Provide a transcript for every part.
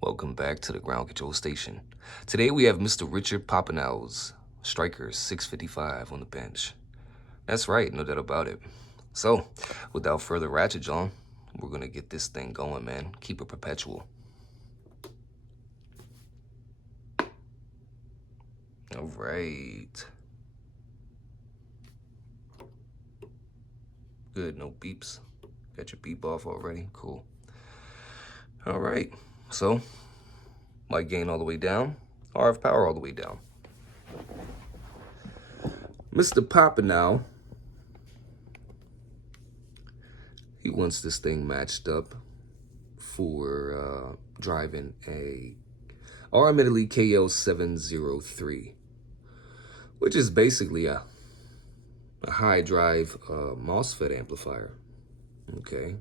Welcome back to the ground control station. Today we have Mr. Richard Popinow's Stryker 655 on the bench. That's right, no doubt about it. So, without further ratchet, John, we're gonna get this thing going, man. Keep it perpetual. All right. Good, no beeps. Got your beep off already? Cool. All right, so mic gain all the way down, RF power all the way down. Mr. Popinow, he wants this thing matched up for driving a R-Italy KL703, which is basically a high drive MOSFET amplifier. Okay,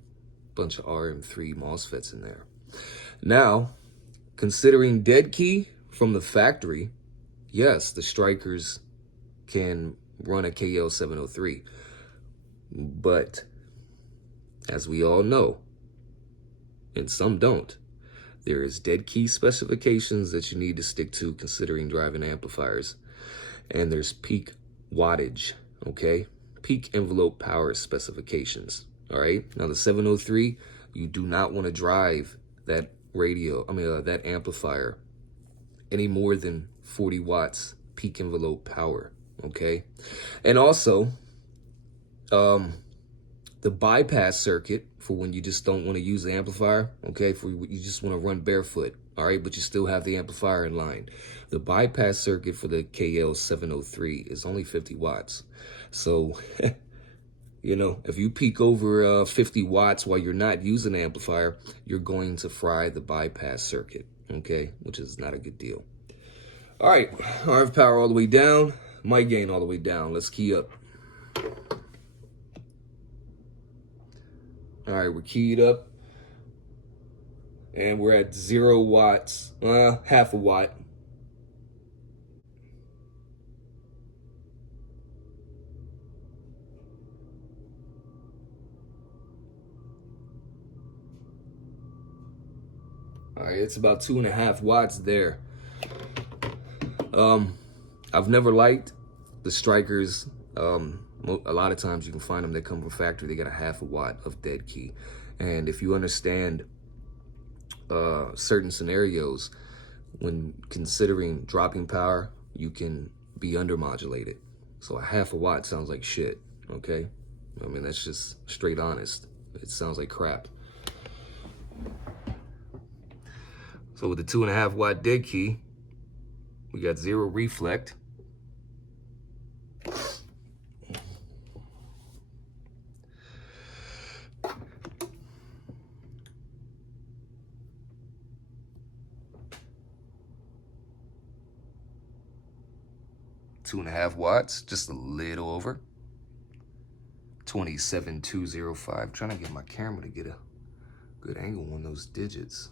bunch of RM3 MOSFETs in there. Now, considering dead key from the factory, yes, the Strykers can run a KL703, but as we all know, and some don't, there is dead key specifications that you need to stick to considering driving amplifiers, and there's peak wattage, okay? Peak envelope power specifications, all right? Now the 703, you do not want to drive that that amplifier any more than 40 watts peak envelope power, okay? And also, the bypass circuit for when you just don't want to use the amplifier, okay, for you just want to run barefoot, all right, but you still have the amplifier in line. The bypass circuit for the KL703 is only 50 watts. So, you know, if you peak over 50 watts while you're not using the amplifier, you're going to fry the bypass circuit, okay, which is not a good deal. All right, RF power all the way down, mic gain all the way down. Let's key up. All right, we're keyed up, and we're at 0 watts, half a watt. All right, it's about 2.5 watts there. I've never liked the Strykers. A lot of times you can find them, they come from factory, they got a half a watt of dead key. And if you understand certain scenarios, when considering dropping power, you can be undermodulated. So a half a watt sounds like shit, okay? I mean, that's just straight honest. It sounds like crap. So with the 2.5 watt dead key, we got 0 reflect. Two and a half watts, just a little over. 27205. Trying to get my camera to get a good angle on those digits.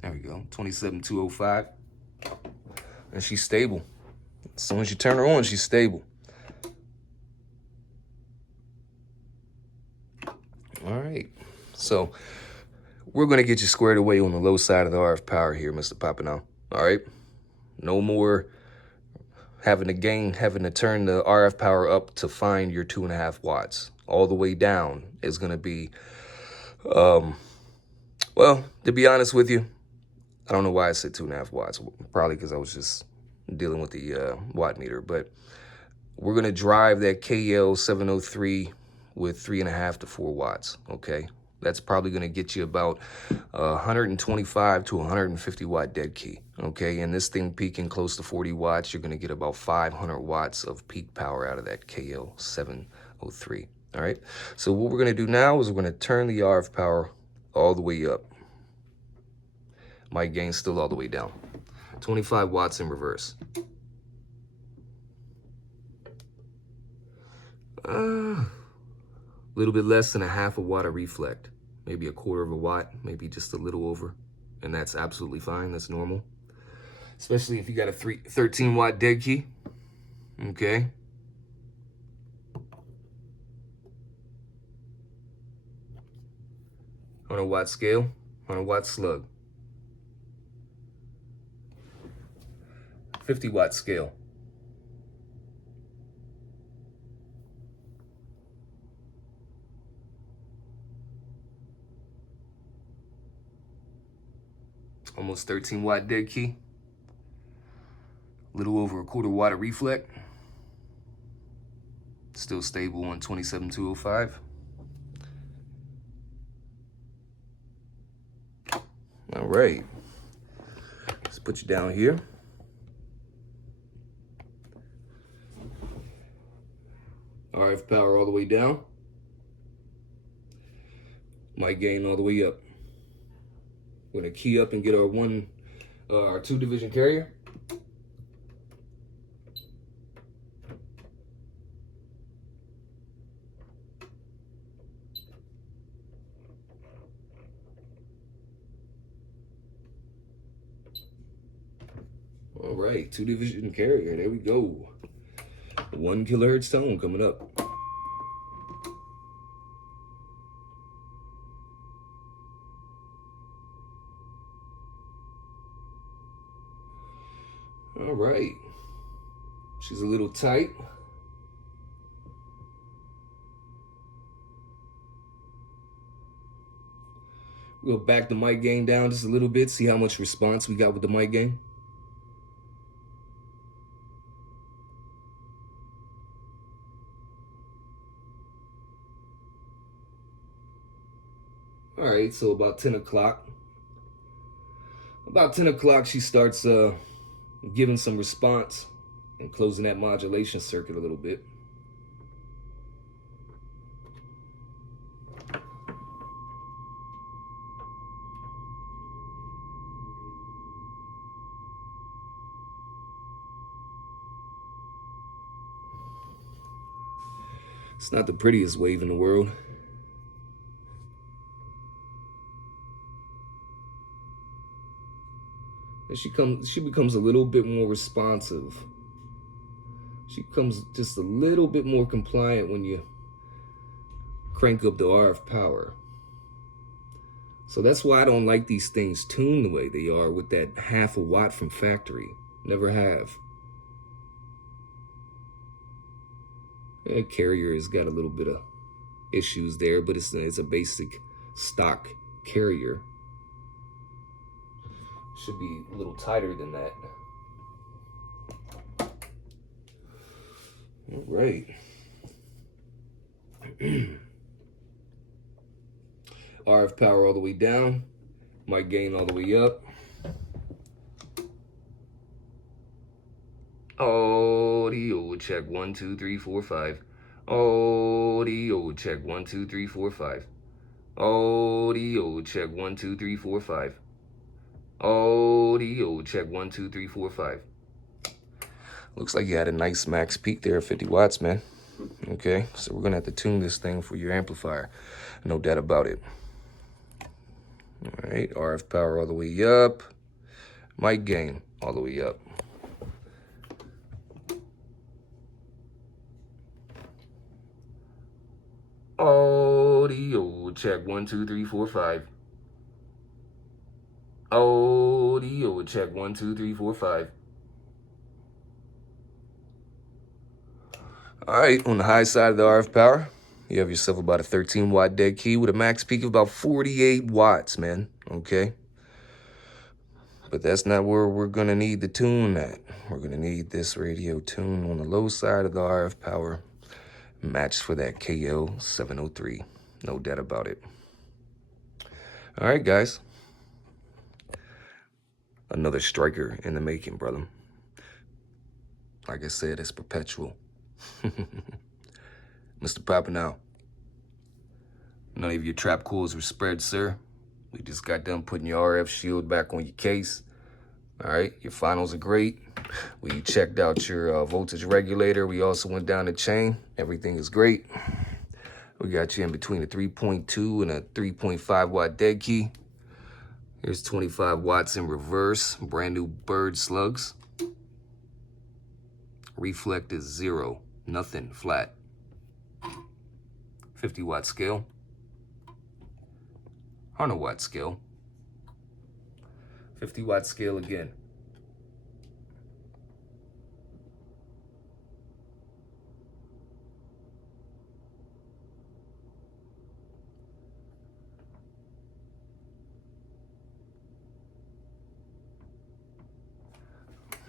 There we go. 27205. And she's stable. As soon as you turn her on, she's stable. All right. So we're going to get you squared away on the low side of the RF power here, Mr. Popinow. All right. No more having to turn the RF power up to find your 2.5 watts. All the way down is going to be, well, to be honest with you, I don't know why I said 2.5 watts. Probably because I was just dealing with the watt meter. But we're going to drive that KL703 with 3.5 to 4 watts, okay? That's probably going to get you about 125 to 150 watt dead key, okay? And this thing peaking close to 40 watts, you're going to get about 500 watts of peak power out of that KL703, all right? So what we're going to do now is we're going to turn the RF power all the way up. Mic gain still all the way down. 25 watts in reverse. A little bit less than a half a watt of reflect, maybe a quarter of a watt, maybe just a little over, and that's absolutely fine. That's normal, especially if you got a 13 watt dead key. Okay. 100-watt scale, 100-watt slug. 50-watt scale. Almost 13-watt dead key. A little over a 1/4 watt of reflect. Still stable on 27205. All right. Let's put you down here. RF power all the way down. Mic gain all the way up. We're gonna key up and get our 2-division carrier. All right, 2-division carrier, there we go. 1 kilohertz tone coming up. All right, she's a little tight. We'll back the mic gain down just a little bit, see how much response we got with the mic gain. All right, so about 10 o'clock. About 10 o'clock, she starts giving some response and closing that modulation circuit a little bit. It's not the prettiest wave in the world. And she becomes a little bit more responsive. She becomes just a little bit more compliant when you crank up the RF power. So that's why I don't like these things tuned the way they are with that 1/2 watt from factory. Never have. The carrier has got a little bit of issues there, but it's a basic stock carrier. Should be a little tighter than that. All right. RF power all the way down. Mic gain all the way up. Audio check 1 2 3 4 5. Audio check 1 2 3 4 5. Audio check 1 2 3 4 5. Audio check 1 2 3 4 5. Looks like you had a nice max peak there at 50 watts, man. Okay, so we're gonna have to tune this thing for your amplifier. No doubt about it. All right, RF power all the way up. Mic gain all the way up. Audio check 1 2 3 4 5. Audio check 1 2 3 4 5. All right, on the high side of the RF power, you have yourself about a 13-watt dead key with a max peak of about 48 watts, man. Okay. But that's not where we're going to need the tune at. We're going to need this radio tune on the low side of the RF power, matched for that KO 703. No doubt about it. All right, guys. Another Stryker in the making, brother. Like I said, it's perpetual. Mr. Papa now. None of your trap coils were spread, sir. We just got done putting your RF shield back on your case. All right, your finals are great. We checked out your voltage regulator. We also went down the chain. Everything is great. We got you in between a 3.2 and a 3.5 watt dead key. Here's 25 watts in reverse, brand new bird slugs. Reflect is 0, nothing, flat. 50 watt scale. 100-watt scale. 50-watt scale again.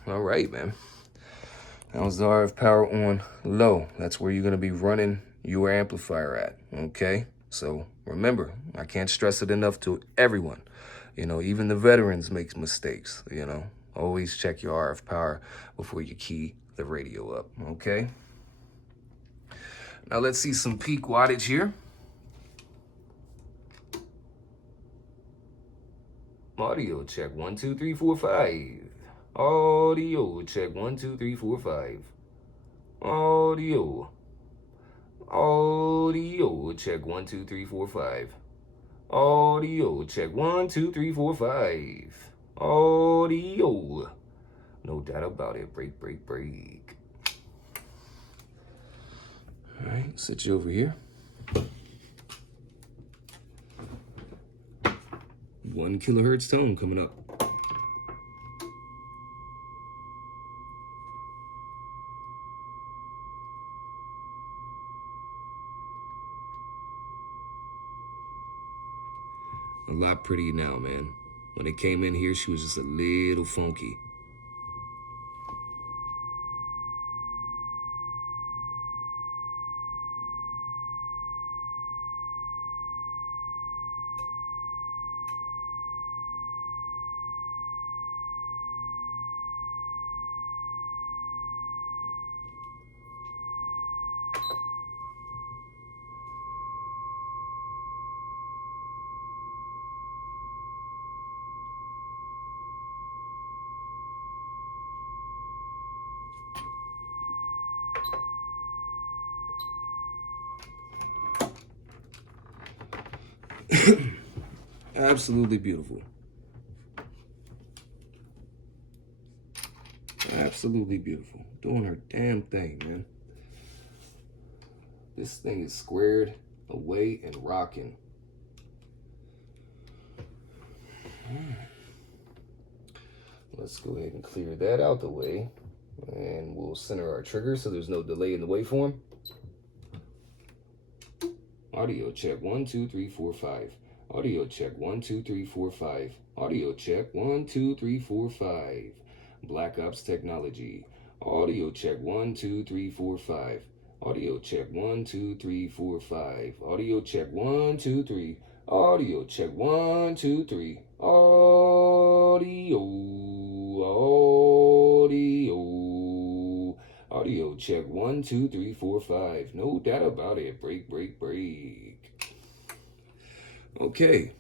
All right, man. That was the RF power on low. That's where you're going to be running your amplifier at, okay? So remember, I can't stress it enough to everyone. You know, even the veterans make mistakes, you know. Always check your RF power before you key the radio up, okay? Now let's see some peak wattage here. Audio check 1 2 3 4 5. Audio check 1 2 3 4 5. Audio check 1 2 3 4 5. Audio check 1 2 3 4 5. Audio. No doubt about it. Break, break, break. All right, sit you over here. 1 kilohertz tone coming up. A lot prettier now, man. When it came in here, she was just a little funky. Absolutely beautiful. Absolutely beautiful. Doing her damn thing, man. This thing is squared away and rocking. Let's go ahead and clear that out the way. And we'll center our trigger so there's no delay in the waveform. Audio check 1 2 3 4 5. Audio check 1 2 3 4 5. Audio check 1 2 3 4 5. Black Ops Technology. Audio check 1 2 3 4 5. Audio check 1 2 3 4 5. Audio check 1 2 3. Audio check 1 2 3. Audio. Audio check 1 2 3 4 5. No doubt about it. Break, break, break. Okay.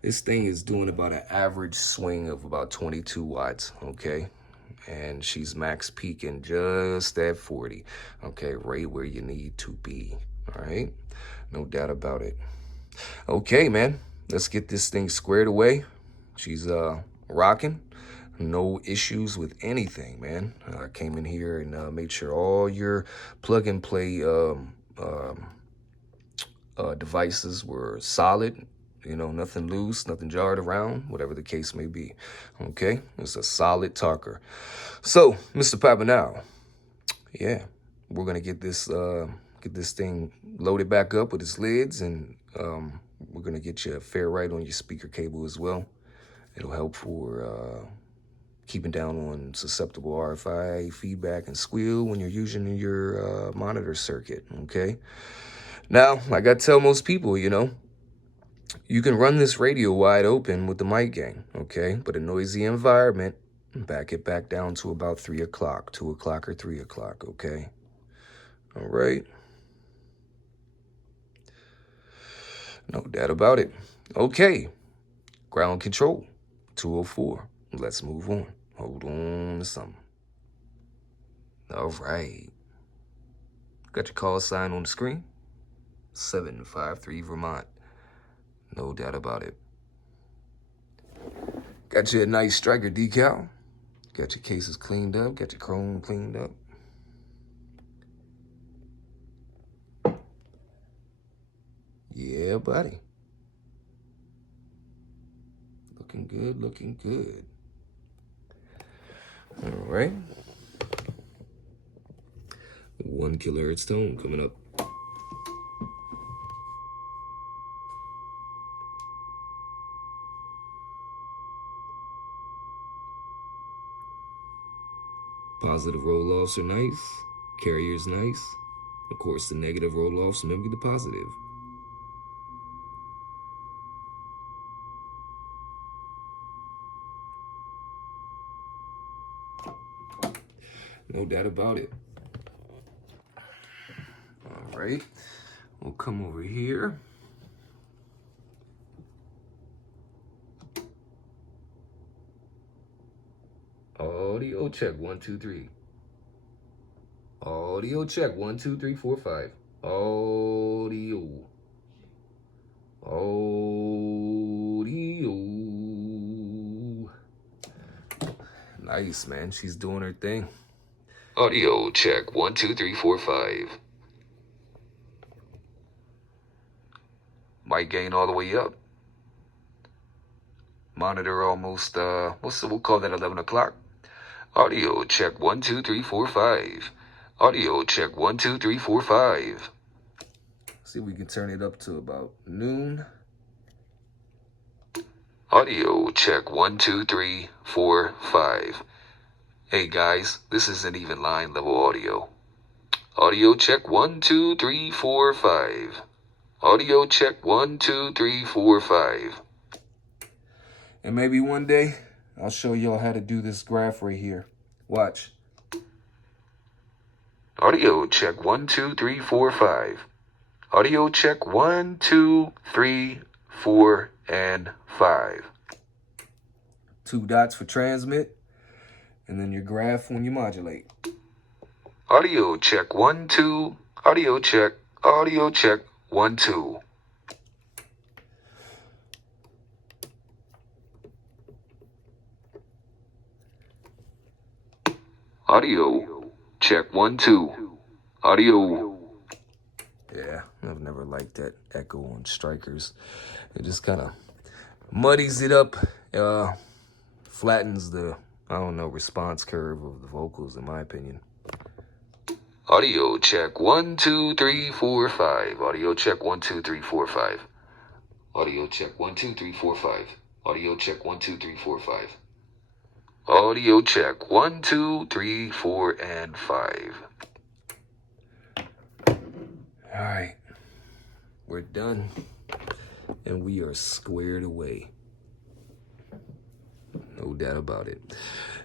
This thing is doing about an average swing of about 22 watts, okay? And she's max peaking just at 40, okay? Right where you need to be, all right? No doubt about it. Okay, man, let's get this thing squared away. She's rocking. No issues with anything, man. I came in here and made sure all your plug and play devices were solid. You know, nothing loose, nothing jarred around, whatever the case may be. Okay, it's a solid talker. So, Mr. Papanow, yeah, we're gonna get this thing loaded back up with its lids, and we're gonna get you a fair right on your speaker cable as well. It'll help for keeping down on susceptible RFI feedback and squeal when you're using your monitor circuit. Okay. Now, like I tell most people, you know, you can run this radio wide open with the mic gain, okay? But a noisy environment, back it back down to about 3 o'clock, 2 o'clock or 3 o'clock, okay? All right. No doubt about it. Okay. Ground control, 204. Let's move on. Hold on to something. All right. Got your call sign on the screen. 753 Vermont. No doubt about it. Got you a nice Stryker decal. Got your cases cleaned up. Got your chrome cleaned up. Yeah, buddy. looking good, looking good. All right. 1 kilohertz tone coming up. Positive roll-offs are nice. Carrier's nice. Of course, the negative roll-offs mimic the positive. No doubt about it. All right. We'll come over here. Audio check 1 2 3. Audio check 1 2 3 4 5. Audio. Audio. Nice, man. She's doing her thing. Audio check 1 2 3 4 5. Mic gain all the way up. Monitor almost we'll call that 11 o'clock. Audio check 1 2 3 4 5. Audio check 1 2 3 4 5. See if we can turn it up to about noon. Audio check 1 2 3 4 5. Hey guys, this isn't even line level audio. Audio check 1 2 3 4 5. Audio check 1 2 3 4 5. And maybe one day I'll show y'all how to do this graph right here. Watch. Audio check 1 2 3 4 5. Audio check 1 2 3 4 and 5. 2 dots for transmit, and then your graph when you modulate. Audio check 1 2. Audio check 1 2. Audio check 1 2. Audio. Yeah, I've never liked that echo on Strykers. It just kind of muddies it up, flattens the, response curve of the vocals, in my opinion. Audio check 1 2 3 4 5. Audio check 1 2 3 4 5. Audio check 1 2 3 4 5. Audio check 1 2 3 4 5. Audio check 1 2 3 4 and 5. All right, we're done, and we are squared away. No doubt about it.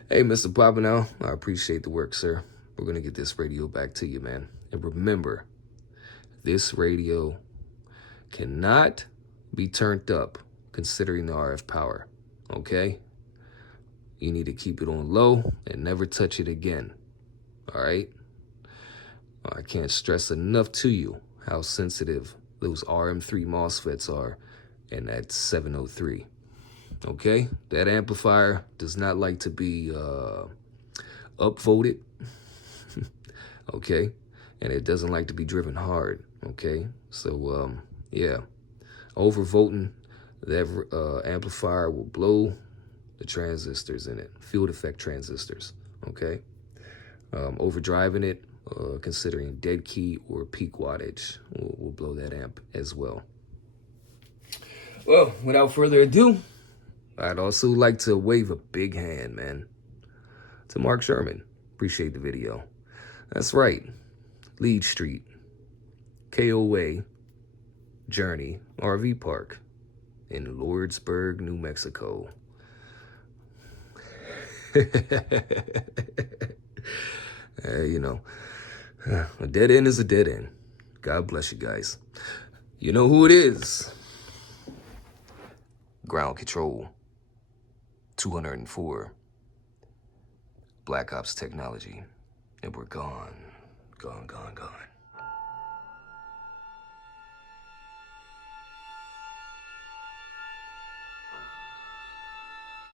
Hey, Mr. Papanow, I appreciate the work, sir. We're going to get this radio back to you, man. And remember, this radio cannot be turned up considering the RF power, okay? You need to keep it on low and never touch it again, all right? I can't stress enough to you how sensitive those RM3 MOSFETs are and that 703. Okay, that amplifier does not like to be upvoted. Okay, and it doesn't like to be driven hard. Okay, so yeah, overvoting that amplifier will blow the transistors in it, field effect transistors. Okay, overdriving it, considering dead key or peak wattage, will blow that amp as well. Well, without further ado, I'd also like to wave a big hand, man, to Mark Sherman. Appreciate the video. That's right. Lead Street, KOA, Journey, RV Park in Lordsburg, New Mexico. You know, a dead end is a dead end. God bless you guys. You know who it is. Ground Control 204, Black Ops Technology, and we're gone.